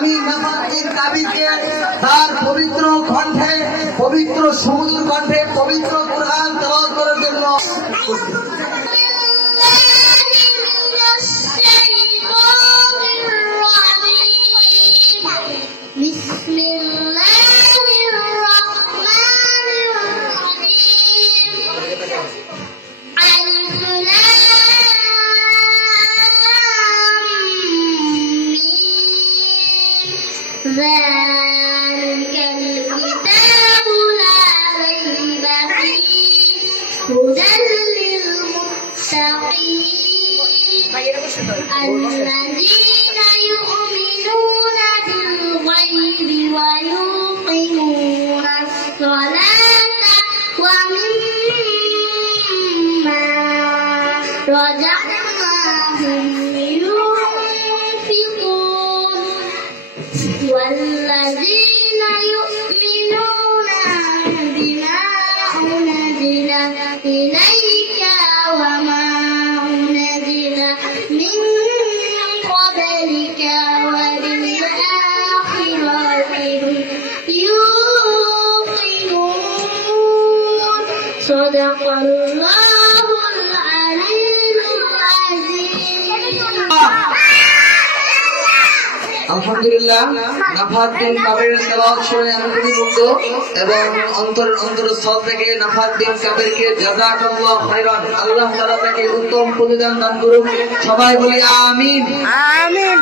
আমি নাফাতের কাবিকে তার পবিত্র কণ্ঠে, পবিত্র সমুদ্র কণ্ঠে, পবিত্র কোরআন তেলাওয়াত করার জন্য ذلك الكتاب لا ريب فيه هدى للمتقين الذين يؤمنون بالغيب ويقيمون الصلاة ومما رزقناهم ينفقون والذين يؤمنون بما أنزل إليك وما أنزل من قبلك وبالآخرة يوقنون صدق الله العلي العظيم আলহামদুলিল্লাহ নাফাত বিন কাবের তেলাওয়াত শুনে আমি খুবই মুগ্ধ এবং অন্তরস্থল থেকে নাফাত বিন কাবেরকে জাযাকাল্লাহু খাইরান, আল্লাহ তাআলা তাকে উত্তম প্রতিদান দান করুন। সবাই বলি আমিন। আমিন।